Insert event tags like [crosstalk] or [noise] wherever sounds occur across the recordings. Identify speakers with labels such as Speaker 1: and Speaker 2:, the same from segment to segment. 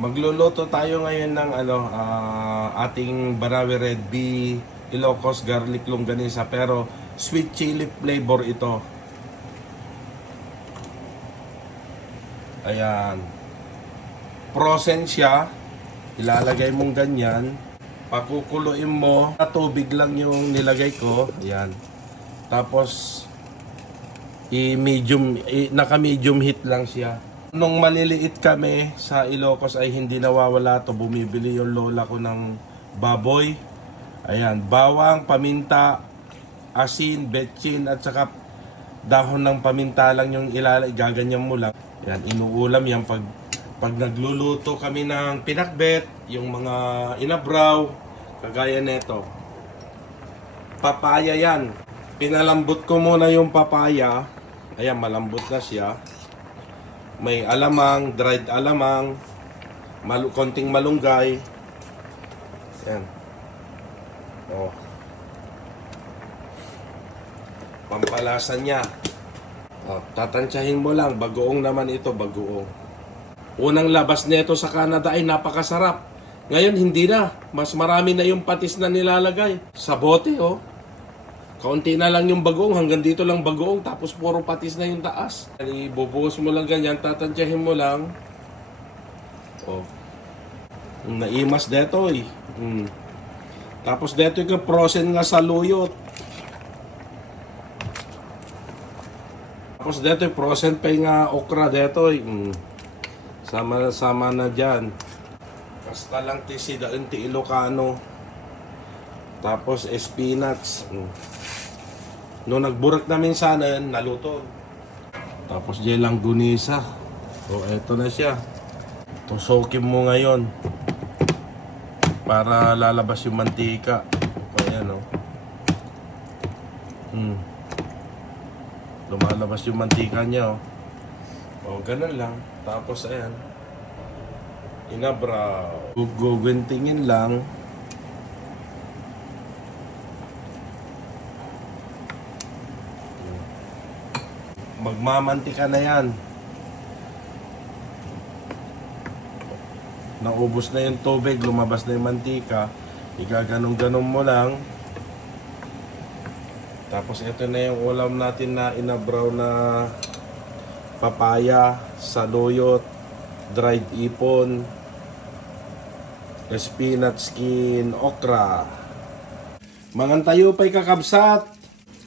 Speaker 1: Magluluto tayo ngayon ng ano, ah, ating Barawi Red Bee Ilocos Garlic Longganisa pero sweet chili flavor ito. Ayan. Frozen siya. Ilalagay mong ganyan. Pakukuluin mo. Tubig lang yung nilagay ko. Ayan. Tapos, i-medium, i- naka-medium heat lang siya. Nung maliliit kami sa Ilocos ay hindi nawawala to Bumibili yung lola ko ng baboy. Ayan, bawang, paminta, asin, betchin, at saka dahon ng paminta lang yung ilalagay, gaganyan mo lang. Yan, inuulam yan pag, pag nagluluto kami ng pinakbet, yung mga inabraw, kagaya neto. Papaya yan. Pinalambot ko muna yung papaya. Ayan, malambot na siya. May alamang, dried alamang, malu konting malunggay. Yan. Oh. Pampalasa niya. Oh, tatansyahin mo lang, bagoong naman ito, bagoong. Unang labas nito sa Canada ay napakasarap. Ngayon hindi na, mas marami na yung patis na nilalagay. Sa bote oh. Kaunti na lang yung bagoong, hanggang dito lang bagoong, tapos puro patis na yung taas. Ibubuhos mo lang ganyan, tatansyahin mo lang. Oh. Naimas deto eh. Mm. Tapos deto yung prosen nga sa luyot. Tapos dito yung frozen pa yung nga okra dito. eh. Mm. Sama na sama na dyan. Basta lang ti si daun ti Ilocano. Tapos spinach. Mm. Nung nagburak namin sana naluto. Tapos dyan lang gunisa. O eto na siya. Tusokin mo ngayon. Para lalabas yung mantika. Ayan o. Mm lumalabas yung mantika niya, oh. O, ganun lang. Tapos, ayan. Inabra. Guguntingin lang. Magmamantika na yan. Naubos na yung tubig, lumabas na yung mantika. Igaganong-ganon mo lang. Tapos ito na yung ulam natin na inabraw na papaya, saluyot, dried ipon, spinach skin, okra. Mangan tayo pa'y kakabsat.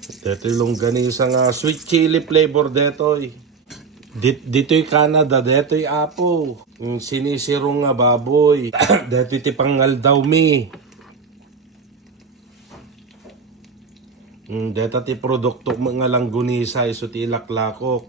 Speaker 1: Dito yung longganisa sweet chili flavor detoy. Dit dito'y Canada, deto'y apo. Yung sinisirong nga baboy. [clears throat] deto'y tipangal daw mi. Mm, deta ti produkto mga langgunisa iso ti ilaklakok.